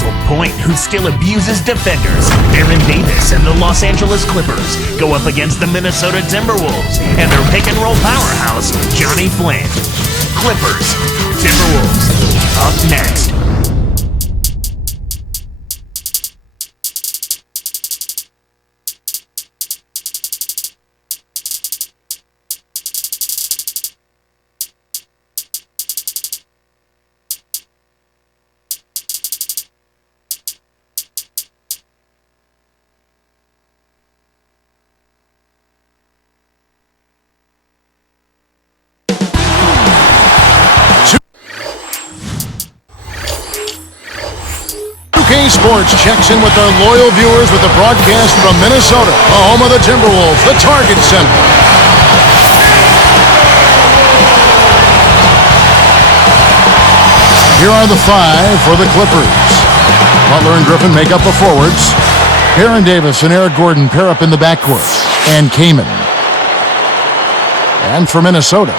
Dazzle Point, who still abuses defenders. Aaron Davis and the Los Angeles Clippers go up against the Minnesota Timberwolves and their pick-and-roll powerhouse, Johnny Flynn. Clippers, Timberwolves, up next. Sports checks in with their loyal viewers with the broadcast from Minnesota, the home of the Timberwolves, the Target Center. Here are the five for the Clippers. Butler and Griffin make up the forwards. Aaron Davis and Eric Gordon pair up in the backcourt. And Kaman. And for Minnesota,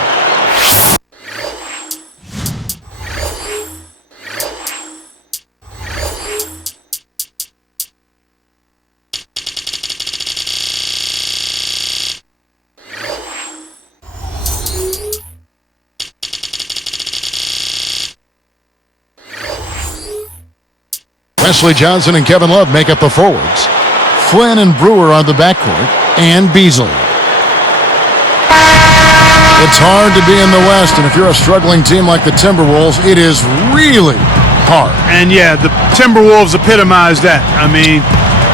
Wesley Johnson and Kevin Love make up the forwards. Flynn and Brewer on the backcourt, and Beasley. It's hard to be in the West, and if you're a struggling team like the Timberwolves, it is really hard. And yeah, the Timberwolves epitomize that. I mean,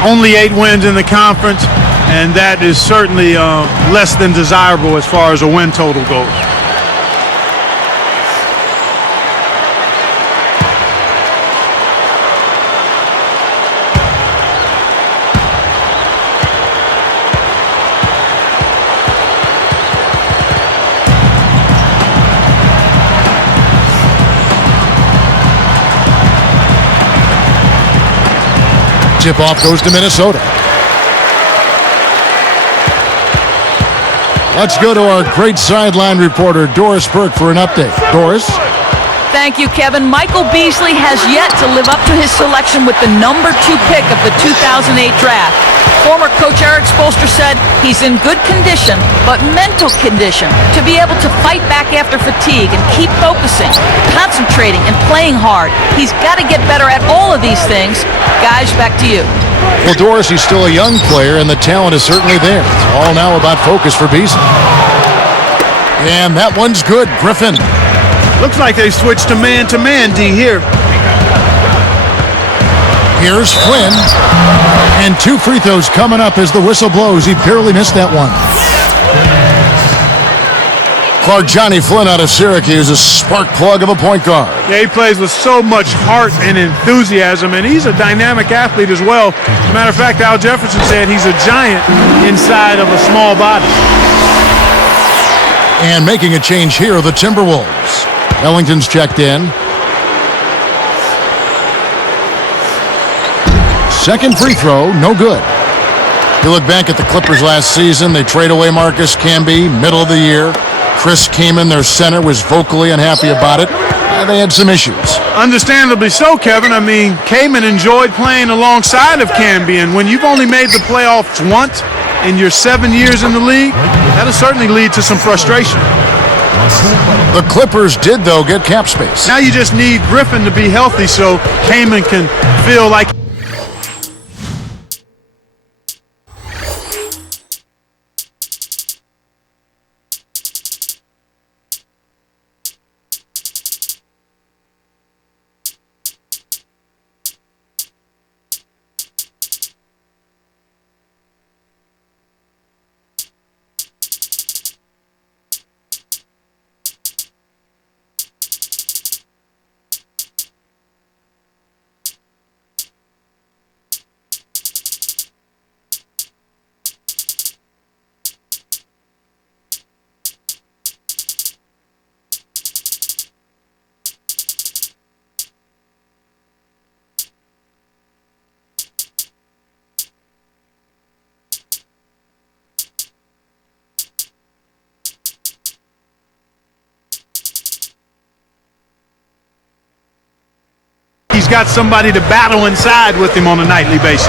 only 8 wins in the conference, and that is certainly less than desirable as far as a win total goes. Tip-off goes to Minnesota. Let's go to our great sideline reporter, Doris Burke, for an update. Doris? Thank you, Kevin. Michael Beasley has yet to live up to his selection with the number 2 pick of the 2008 draft. Former coach Eric Spoelstra said he's in good condition, but mental condition to be able to fight back after fatigue and keep focusing, concentrating, and playing hard. He's got to get better at all of these things. Guys, back to you. Well, Doris, he's still a young player, and the talent is certainly there. It's all now about focus for Beasley. And that one's good. Griffin. Looks like they switched to man, D, here. Here's Flynn. And 2 free throws coming up as the whistle blows. He barely missed that one. Clark Johnny Flynn out of Syracuse, a spark plug of a point guard. Yeah, he plays with so much heart and enthusiasm, and he's a dynamic athlete as well. As a matter of fact, Al Jefferson said he's a giant inside of a small body. And making a change here are the Timberwolves. Ellington's checked in. Second free throw, no good. You look back at the Clippers last season, they trade away Marcus Camby, middle of the year. Chris Kaman, their center, was vocally unhappy about it. They had some issues. Understandably so, Kevin. I mean, Kaman enjoyed playing alongside of Camby, and when you've only made the playoffs once in your 7 years in the league, that'll certainly lead to some frustration. The Clippers did, though, get cap space. Now you just need Griffin to be healthy so Kaman can feel like always got somebody to battle inside with him on a nightly basis.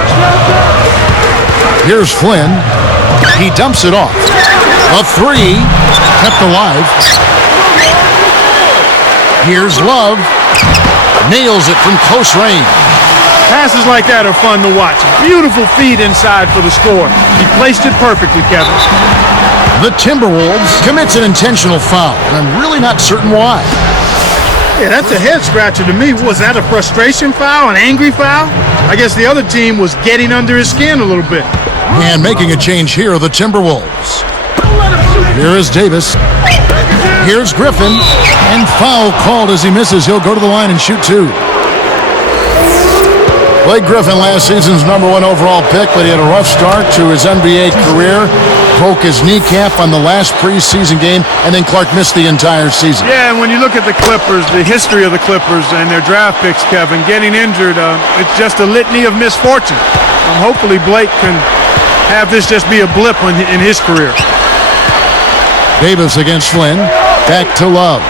Here's Flynn. He dumps it off. A three, kept alive. Here's Love. Nails it from close range. Passes like that are fun to watch. Beautiful feed inside for the score. He placed it perfectly, Kevin. The Timberwolves commits an intentional foul, and I'm really not certain why. Yeah, that's a head scratcher to me. Was that a frustration foul, an angry foul? I guess the other team was getting under his skin a little bit. And making a change here are the Timberwolves. Here is Davis. Here's Griffin. And foul called as he misses. He'll go to the line and shoot two. Blake Griffin, last season's #1 overall pick, but he had a rough start to his NBA career. Broke his kneecap on the last preseason game, and then Clark missed the entire season. Yeah, and when you look at the Clippers, the history of the Clippers and their draft picks, Kevin, getting injured, it's just a litany of misfortune. Hopefully Blake can have this just be a blip in his career. Davis against Flynn. Back to Love.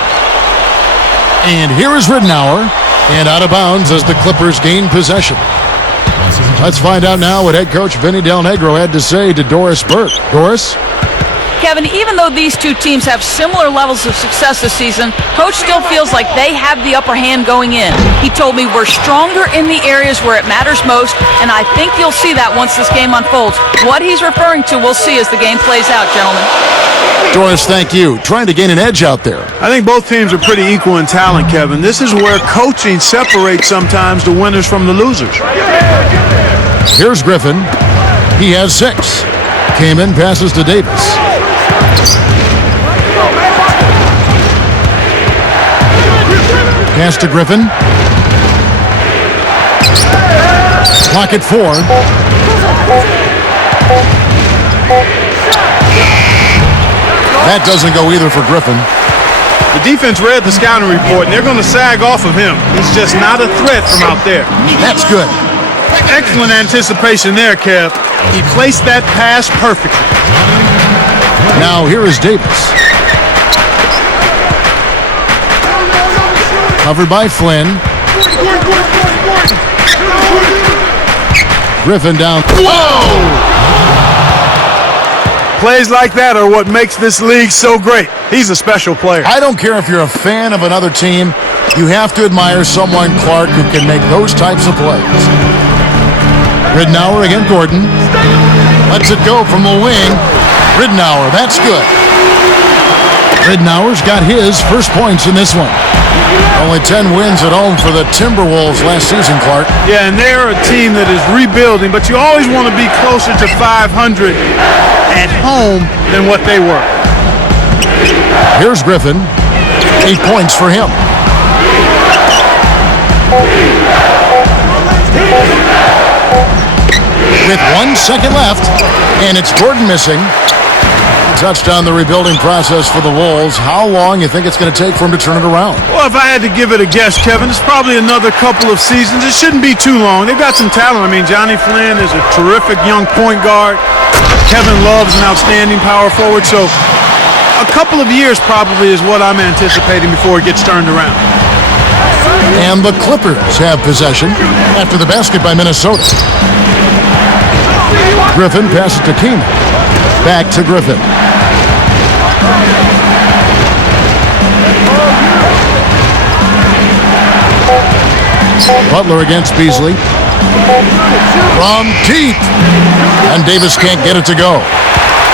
And here is Ridenour. And out of bounds as the Clippers gain possession. Let's find out now what head coach Vinny Del Negro had to say to Doris Burke. Doris? Kevin, even though these two teams have similar levels of success this season, Coach still feels like they have the upper hand going in. He told me we're stronger in the areas where it matters most, and I think you'll see that once this game unfolds. What he's referring to, we'll see as the game plays out, gentlemen. Doris, thank you. Trying to gain an edge out there. I think both teams are pretty equal in talent, Kevin. This is where coaching separates sometimes the winners from the losers. Here's Griffin. He has 6. Kamen passes to Davis. Pass to Griffin. Clock at 4. That doesn't go either for Griffin. The defense read the scouting report, and they're going to sag off of him. He's just not a threat from out there. That's good. Excellent anticipation there, Kev. He placed that pass perfectly. Now here is Davis. Covered by Flynn. Griffin down. Whoa! Plays like that are what makes this league so great. He's a special player. I don't care if you're a fan of another team. You have to admire someone, Clark, who can make those types of plays. Ridenour against Gordon. Lets it go from the wing. Ridenour, that's good. Ridenour's got his first points in this one. Only 10 wins at home for the Timberwolves last season, Clark. Yeah, and they're a team that is rebuilding, but you always want to be closer to 500 at home than what they were. Here's Griffin. 8 points for him. With 1 second left, and it's Gordon missing. Touched on the rebuilding process for the Wolves. How long you think it's going to take for him to turn it around? Well, if I had to give it a guess, Kevin, it's probably another couple of seasons. It shouldn't be too long. They've got some talent. I mean, Johnny Flynn is a terrific young point guard. Kevin Love's an outstanding power forward. So a couple of years probably is what I'm anticipating before it gets turned around. And the Clippers have possession after the basket by Minnesota. Griffin passes to Kamen. Back to Griffin. Butler against Beasley. From deep. And Davis can't get it to go.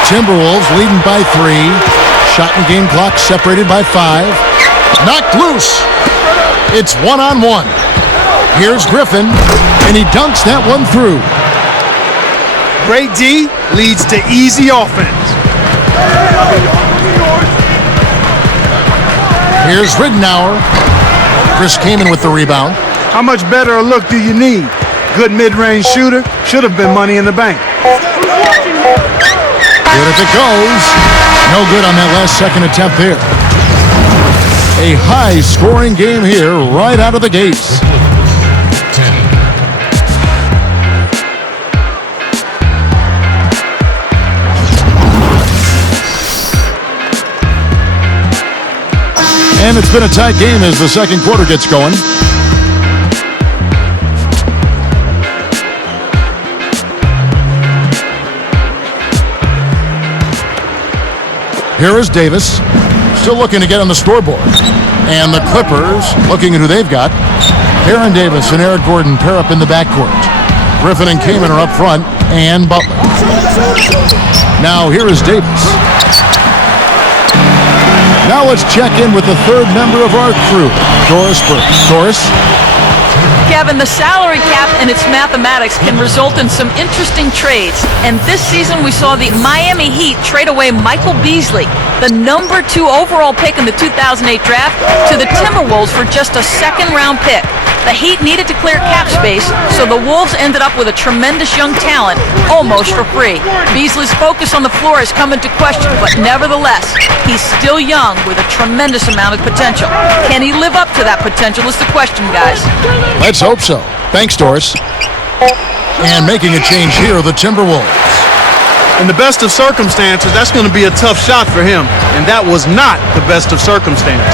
Timberwolves leading by 3. Shot and game clock separated by 5. Knocked loose. It's 1-on-1. Here's Griffin, and he dunks that one through. Great D leads to easy offense. Here's Ridenour. Chris Kamen with the rebound. How much better a look do you need? Good mid-range shooter. Should have been money in the bank. Good if it goes. No good on that last second attempt there. A high-scoring game here right out of the gates. And it's been a tight game as the second quarter gets going. Here is Davis, still looking to get on the scoreboard. And the Clippers, looking at who they've got. Aaron Davis and Eric Gordon pair up in the backcourt. Griffin and Kaman are up front, and Butler. Now here is Davis. Now let's check in with the third member of our crew, Doris Burks. Doris? Kevin, the salary cap and its mathematics can result in some interesting trades. And this season we saw the Miami Heat trade away Michael Beasley, the number 2 overall pick in the 2008 draft, to the Timberwolves for just a second-round pick. The Heat needed to clear cap space, so the Wolves ended up with a tremendous young talent, almost for free. Beasley's focus on the floor has come into question, but nevertheless, he's still young with a tremendous amount of potential. Can he live up to that potential is the question, guys. Let's hope so. Thanks, Doris. And making a change here, the Timberwolves. In the best of circumstances, that's going to be a tough shot for him, and that was not the best of circumstances.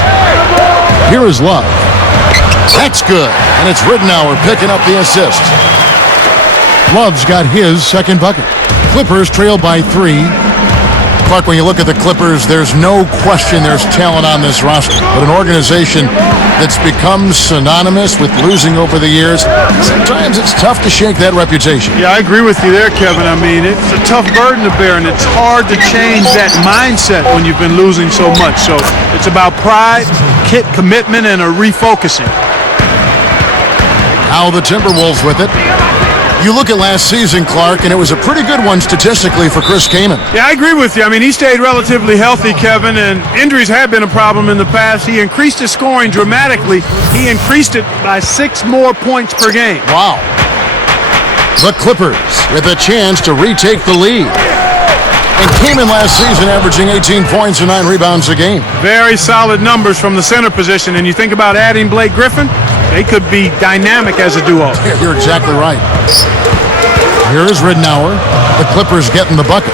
Here is Love. That's good, and it's Ridnour picking up the assist. Love's got his second bucket. Clippers trail by 3. Clark, when you look at the Clippers, there's no question there's talent on this roster, but an organization that's become synonymous with losing over the years, sometimes it's tough to shake that reputation. Yeah, I agree with you there, Kevin. I mean, it's a tough burden to bear, and it's hard to change that mindset when you've been losing so much. So it's about pride, commitment, and a refocusing. Now the Timberwolves with it. You look at last season, Clark, and it was a pretty good one statistically for Chris Kaman. Yeah, I agree with you. I mean, he stayed relatively healthy, Kevin, and injuries have been a problem in the past. He increased his scoring dramatically. He increased it by 6 more points per game. Wow. The Clippers with a chance to retake the lead. And Kaman last season averaging 18 points and 9 rebounds a game. Very solid numbers from the center position, and you think about adding Blake Griffin, they could be dynamic as a duo. Yeah, you're exactly right. Here is Ridnour. The Clippers getting the bucket.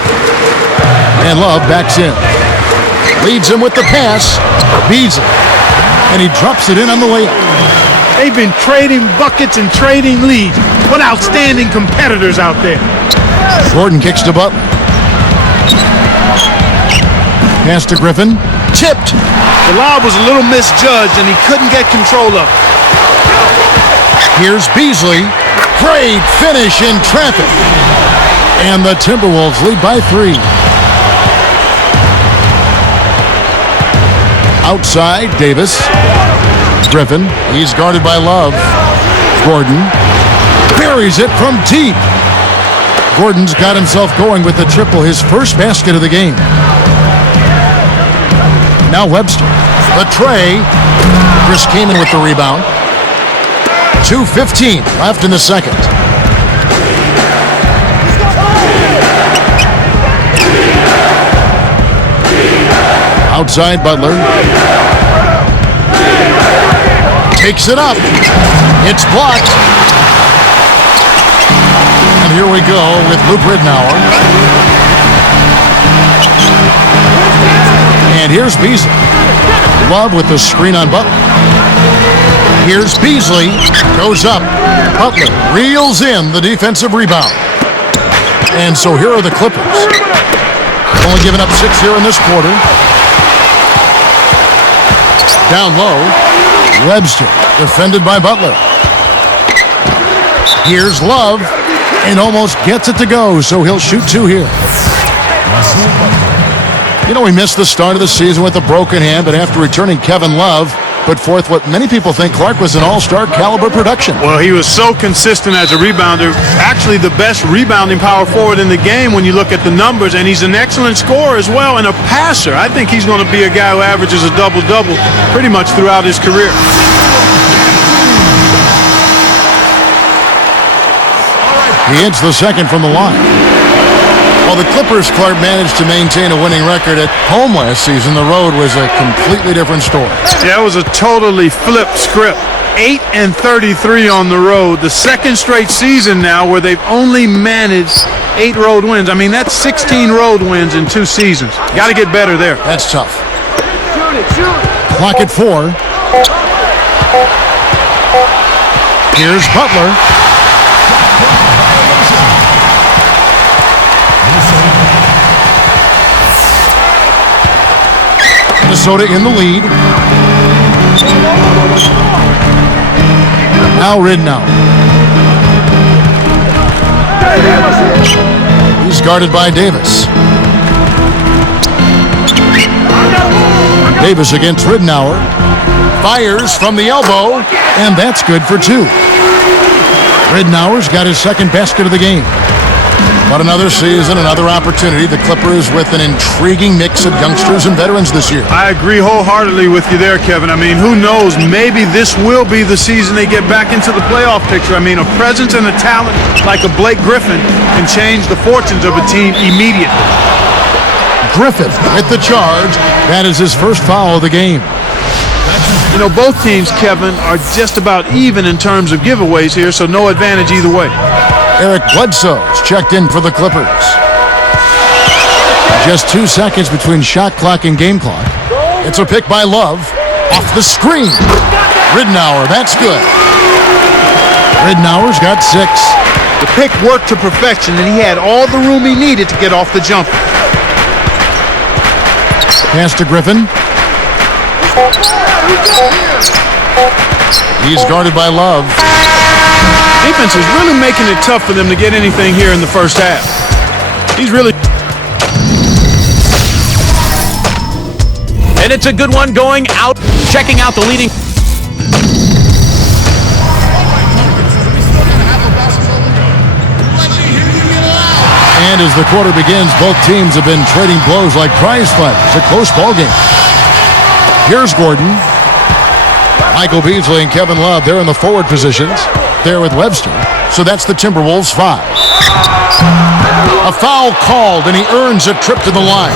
And Love backs in. Leads him with the pass. Beasley. And he drops it in on the layup. They've been trading buckets and trading leads. What outstanding competitors out there. Gordon kicks to Butler. Pass to Griffin. Tipped. The lob was a little misjudged, and he couldn't get control of it. Here's Beasley. Great finish in traffic. And the Timberwolves lead by 3. Outside, Davis. Griffin. He's guarded by Love. Gordon buries it from deep. Gordon's got himself going with the triple, his first basket of the game. Now Webster. The tray. Chris Kaman with the rebound. 2:15 left in the second. Outside, Butler. Takes it up. It's blocked. And here we go with Luke Ridnour. And here's Beasley. Love with the screen on Butler. Here's Beasley. Goes up. Butler reels in the defensive rebound. And so here are the Clippers. Only giving up 6 here in this quarter. Down low. Webster defended by Butler. Here's Love. And almost gets it to go, so he'll shoot 2 here. You know, he missed the start of the season with a broken hand, but after returning, Kevin Love put forth what many people think, Clark, was an all-star caliber production. Well, he was so consistent as a rebounder, actually the best rebounding power forward in the game when you look at the numbers, and he's an excellent scorer as well and a passer. I think he's going to be a guy who averages a double-double pretty much throughout his career. He hits the second from the line. While the Clippers, Clark, managed to maintain a winning record at home last season, the road was a completely different story. Yeah, it was a totally flipped script. 8-33 on the road. The second straight season now where they've only managed 8 road wins. I mean, that's 16 road wins in 2 seasons. Got to get better there. That's tough. Clock at 4. Here's Butler. Minnesota in the lead. Now Ridnour. He's guarded by Davis. Davis against Ridnour. Fires from the elbow, and that's good for two. Ridnour's got his second basket of the game. But another season, another opportunity. The Clippers with an intriguing mix of youngsters and veterans this year. I agree wholeheartedly with you there, Kevin. I mean, who knows? Maybe this will be the season they get back into the playoff picture. I mean, a presence and a talent like a Blake Griffin can change the fortunes of a team immediately. Griffin with the charge. That is his first foul of the game. You know, both teams, Kevin, are just about even in terms of giveaways here, so no advantage either way. Eric Bledsoe's checked in for the Clippers. Just 2 seconds between shot clock and game clock. It's a pick by Love. Off the screen. Ridnour, that's good. Ridnour's got 6. The pick worked to perfection, and he had all the room he needed to get off the jumper. Pass to Griffin. He's guarded by Love. Defense is really making it tough for them to get anything here in the first half. He's really... And it's a good one going out, checking out the leading. And as the quarter begins, both teams have been trading blows like prize fighters. A close ball game. Here's Gordon. Michael Beasley and Kevin Love, they're in the forward positions. There with Webster. So that's the Timberwolves 5. A foul called, and he earns a trip to the line.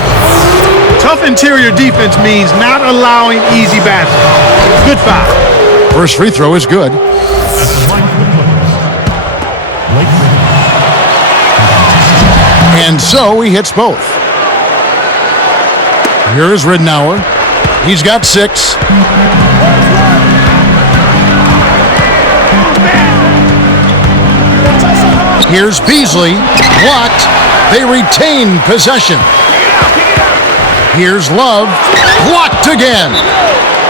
Tough interior defense means not allowing easy baskets. Good foul. First free throw is good. And so he hits both. Here's Ridnour. He's got 6. Here's Beasley. Blocked. They retain possession. Here's Love. Blocked again.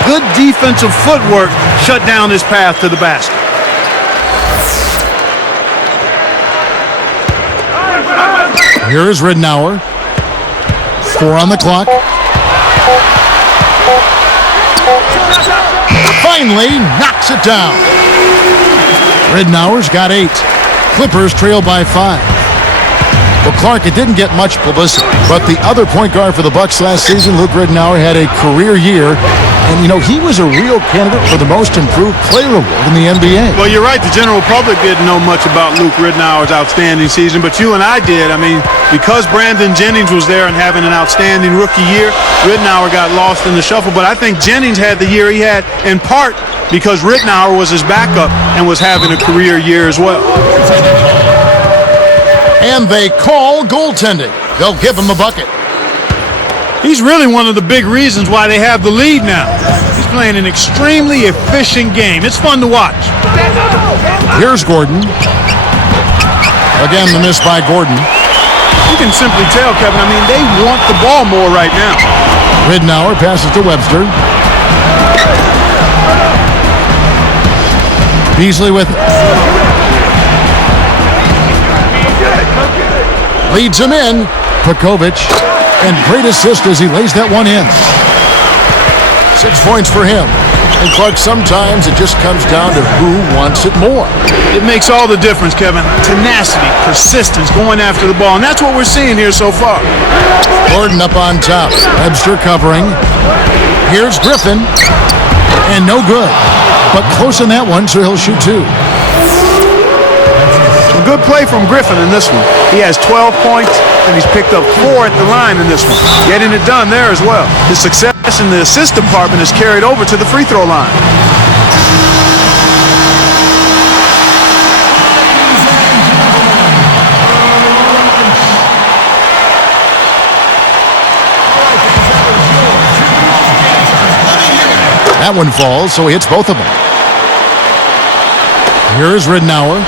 Good defensive footwork shut down his path to the basket. Here is Ridnour. 4 on the clock. Finally knocks it down. Ridnour's got 8. Clippers trail by 5. Well, Clark, it didn't get much publicity, but the other point guard for the Bucks last season, Luke Ridnour, had a career year. And, you know, he was a real candidate for the most improved player award in the NBA. Well, you're right. The general public didn't know much about Luke Ridnour's outstanding season, but you and I did. I mean, because Brandon Jennings was there and having an outstanding rookie year, Ridnour got lost in the shuffle. But I think Jennings had the year he had in part because Ridnour was his backup and was having a career year as well. And they call goaltending. They'll give him a bucket. He's really one of the big reasons why they have the lead now. He's playing an extremely efficient game. It's fun to watch. Here's Gordon. Again, the miss by Gordon. You can simply tell, Kevin, I mean, they want the ball more right now. Ridnour passes to Webster. Beasley with it. Leads him in. Pekovic. And great assist as he lays that one in. 6 points for him. And Clark, sometimes it just comes down to who wants it more. It makes all the difference, Kevin. Tenacity, persistence, going after the ball. And that's what we're seeing here so far. Gordon up on top. Webster covering. Here's Griffin. And no good. But close on that one, so he'll shoot 2. A good play from Griffin in this one. He has 12 points, and he's picked up 4 at the line in this one. Getting it done there as well. His success in the assist department is carried over to the free throw line. That one falls, so he hits both of them. Here's Ridnour.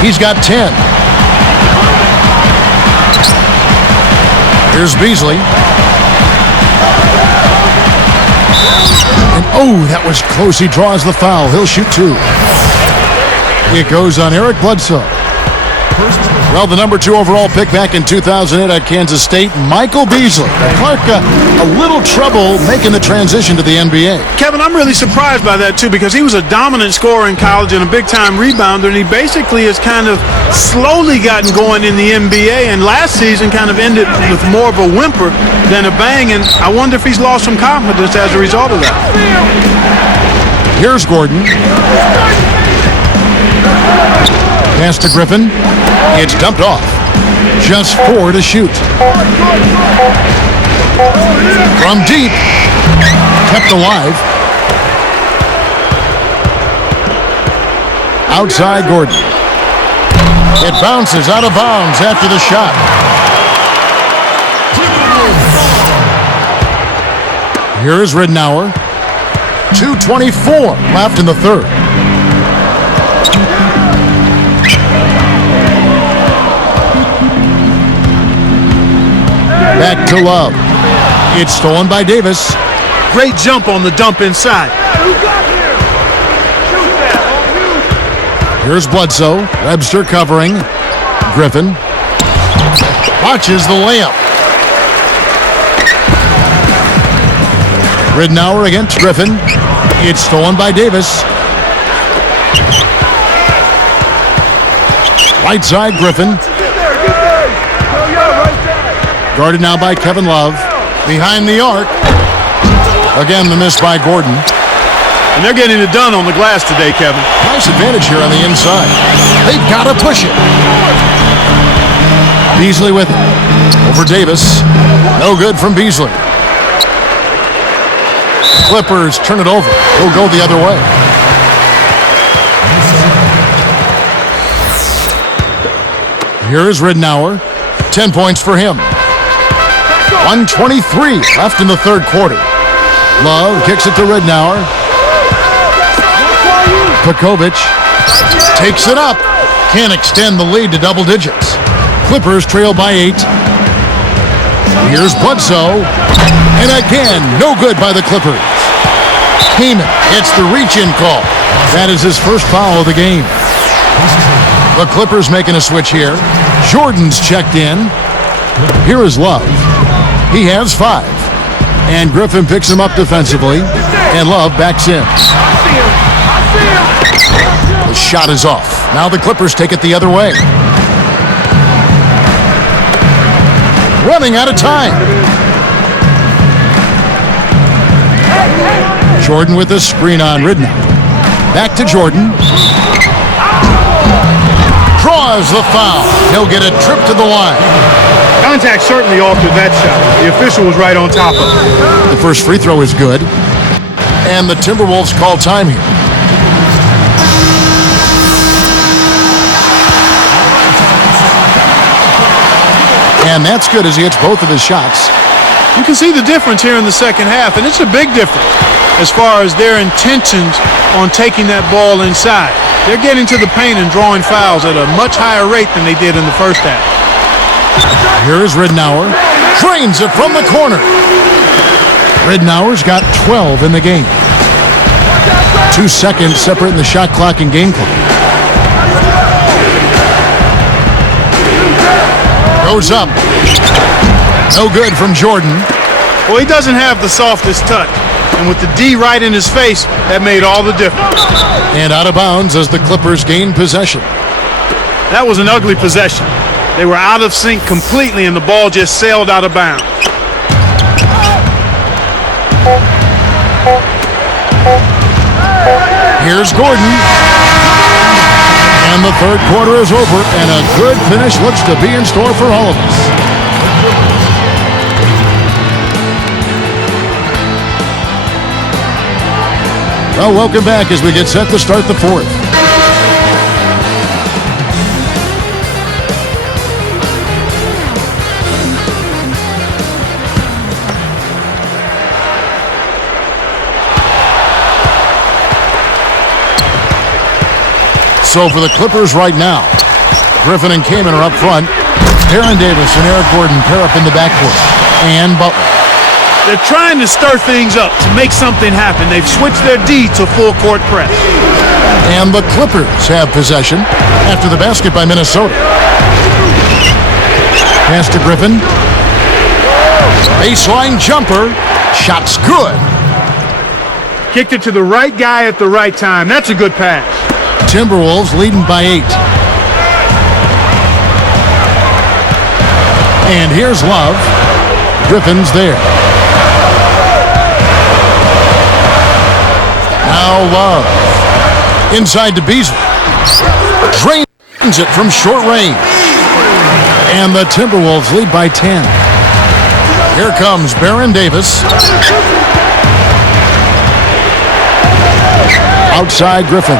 He's got 10. Here's Beasley. And oh, that was close. He draws the foul. He'll shoot 2. It goes on Eric Bledsoe. Well, the number 2 overall pick back in 2008 at Kansas State, Michael Beasley. Clark, a little trouble making the transition to the NBA. Kevin, I'm really surprised by that, too, because he was a dominant scorer in college and a big-time rebounder, and he basically has kind of slowly gotten going in the NBA, and last season kind of ended with more of a whimper than a bang, and I wonder if he's lost some confidence as a result of that. Here's Gordon. Pass to Griffin. It's dumped off. Just 4 to shoot. From deep. Kept alive. Outside Gordon. It bounces out of bounds after the shot. Here's Ridnour. 2:24 left in the third. Back to Love. It's stolen by Davis. Great jump on the dump inside. Here's Bledsoe. Webster covering. Griffin watches the layup. Ridnour against Griffin. It's stolen by Davis. Right side Griffin. Guarded now by Kevin Love. Behind the arc. Again, the miss by Gordon. And they're getting it done on the glass today, Kevin. Nice advantage here on the inside. They've got to push it. Beasley with it. Over Davis. No good from Beasley. Clippers turn it over. He'll go the other way. Here's Ridnour. 10 points for him. 1:23 left in the third quarter. Love kicks it to Ridnour. Pekovic takes it up. Can't extend the lead to double digits. Clippers trail by 8. Here's Bledsoe. And again, no good by the Clippers. Kaman gets the reach-in call. That is his first foul of the game. The Clippers making a switch here. Jordan's checked in. Here is Love. He has 5. And Griffin picks him up defensively. And Love backs in. The shot is off. Now the Clippers take it the other way. Running out of time. Jordan with a screen on Ridnour. Back to Jordan. Draws the foul. He'll get a trip to the line. Contact certainly altered that shot. The official was right on top of it. The first free throw is good. And the Timberwolves call time here. And that's good as he hits both of his shots. You can see the difference here in the second half, and it's a big difference as far as their intentions on taking that ball inside. They're getting to the paint and drawing fouls at a much higher rate than they did in the first half. Here's Ridnour. Drains it from the corner. Ridnour's got 12 in the game. 2 seconds separating the shot clock and game clock. Goes up. No good from Jordan. Well, he doesn't have the softest touch. And with the D right in his face, that made all the difference. And out of bounds as the Clippers gain possession. That was an ugly possession. They were out of sync completely, and the ball just sailed out of bounds. Here's Gordon. And the third quarter is over, and a good finish looks to be in store for all of us. Well, welcome back as we get set to start the fourth. So for the Clippers right now, Griffin and Kaman are up front. Aaron Davis and Eric Gordon pair up in the backcourt. And Butler. They're trying to stir things up to make something happen. They've switched their D to full court press. And the Clippers have possession after the basket by Minnesota. Pass to Griffin. Baseline jumper. Shot's good. Kicked it to the right guy at the right time. That's a good pass. Timberwolves leading by 8. And here's Love. Griffin's there. Now Love. Inside to Beasley. Drains it from short range. And the Timberwolves lead by 10. Here comes Baron Davis. Outside Griffin.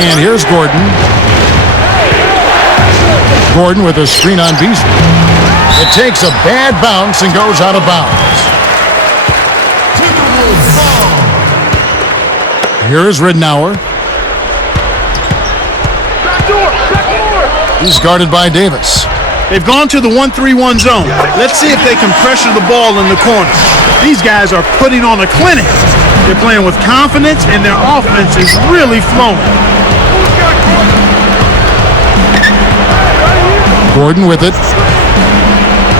And here's Gordon. Gordon with a screen on Beasley. It takes a bad bounce and goes out of bounds. Here is Ridnour. He's guarded by Davis. They've gone to the 1-3-1 zone. Let's see if they can pressure the ball in the corner. These guys are putting on a clinic. They're playing with confidence, and their offense is really flowing. Gordon with it.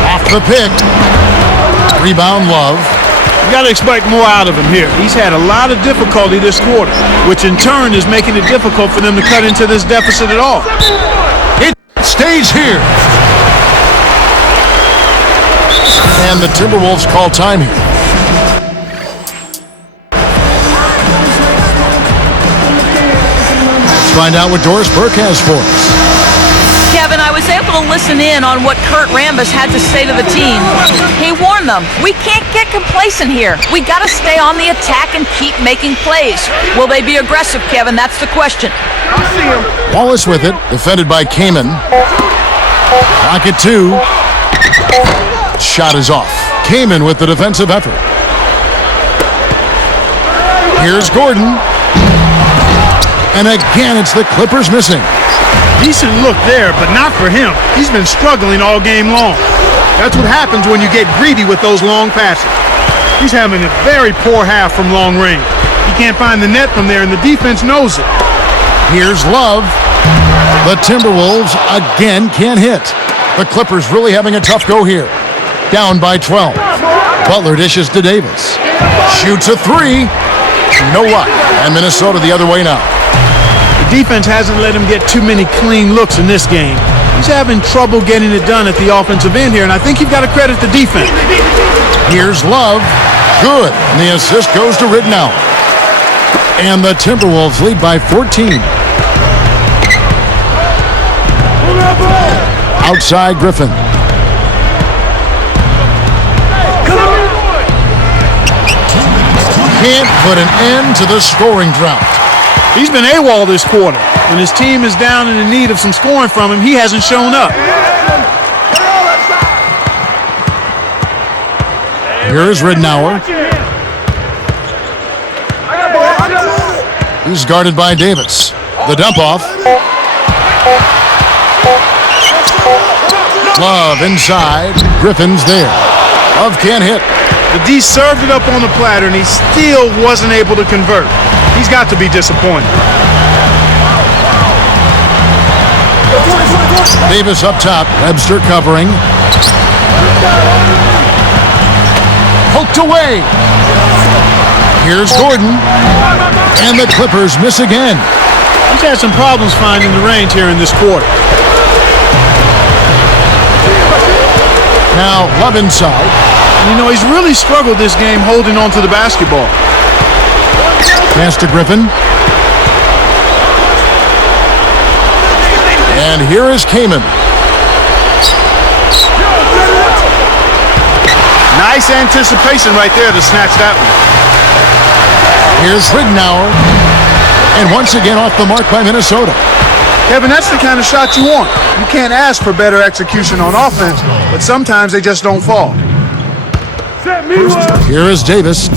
Off the pick. Rebound Love. You got to expect more out of him here. He's had a lot of difficulty this quarter, which in turn is making it difficult for them to cut into this deficit at all. It stays here. And the Timberwolves call time here. Let's find out what Doris Burke has for us. Kevin, I was able to listen in on what Kurt Rambis had to say to the team. He warned them, we can't get complacent here. We got to stay on the attack and keep making plays. Will they be aggressive, Kevin? That's the question. Wallace with it, defended by Kaman. Pocket 2. Shot is off. Kaman with the defensive effort. Here's Gordon. And again, it's the Clippers missing. Decent look there, but not for him. He's been struggling all game long. That's what happens when you get greedy with those long passes. He's having a very poor half from long range. He can't find the net from there, and the defense knows it. Here's Love. The Timberwolves again can't hit. The Clippers really having a tough go here. Down by 12. Butler dishes to Davis. Shoots a 3. No luck. And Minnesota the other way now. The defense hasn't let him get too many clean looks in this game. He's having trouble getting it done at the offensive end here, and I think you've got to credit the defense. Here's Love. Good. And the assist goes to Ridnour. And the Timberwolves lead by 14. Outside Griffin. Can't put an end to the scoring drought. He's been AWOL this quarter. When his team is down and in need of some scoring from him, he hasn't shown up. Here's Ridnour. He's guarded by Davis. The dump off. Love inside. Griffin's there. Love can't hit. The D served it up on the platter, and he still wasn't able to convert. He's got to be disappointed. Davis up top. Webster covering. Poked away. Here's Gordon. And the Clippers miss again. He's had some problems finding the range here in this quarter. Now Love inside. You know, he's really struggled this game holding on to the basketball. Pass to Griffin. And here is Kaman. Nice anticipation right there to snatch that one. Here's Ridnour. And once again off the mark by Minnesota. Kevin, that's the kind of shot you want. You can't ask for better execution on offense, but sometimes they just don't fall. Here is Davis.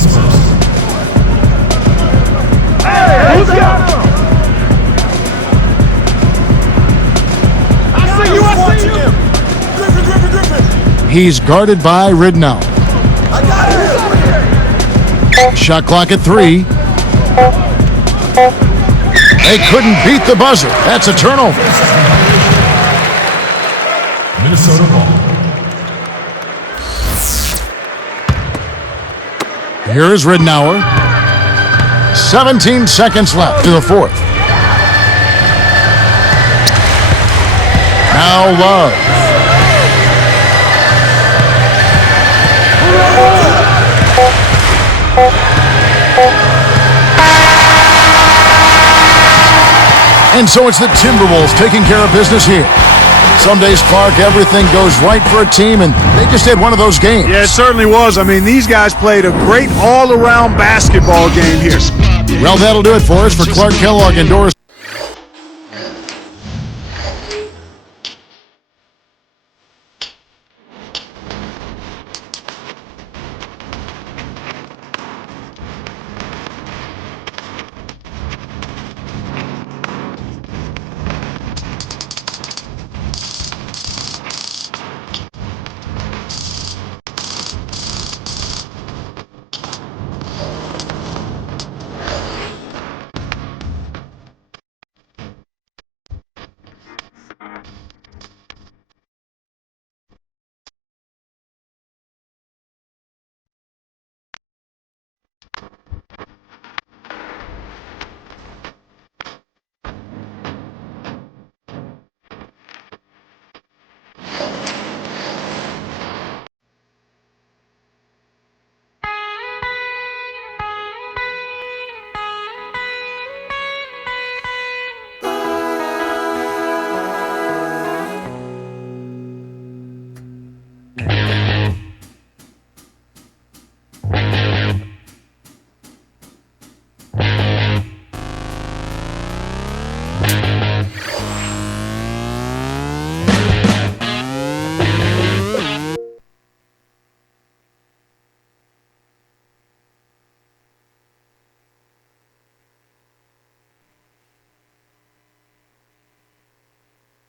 He's guarded by Ridnour. Shot clock at 3. They couldn't beat the buzzer. That's a turnover. Minnesota ball. Here is Ridnour. 17 seconds left to the fourth. Now Love. And so it's the Timberwolves taking care of business here. Some days, Clark, everything goes right for a team, and they just had one of those games. Yeah, it certainly was. I mean, these guys played a great all-around basketball game here. Well, that'll do it for us. For Clark Kellogg indoors.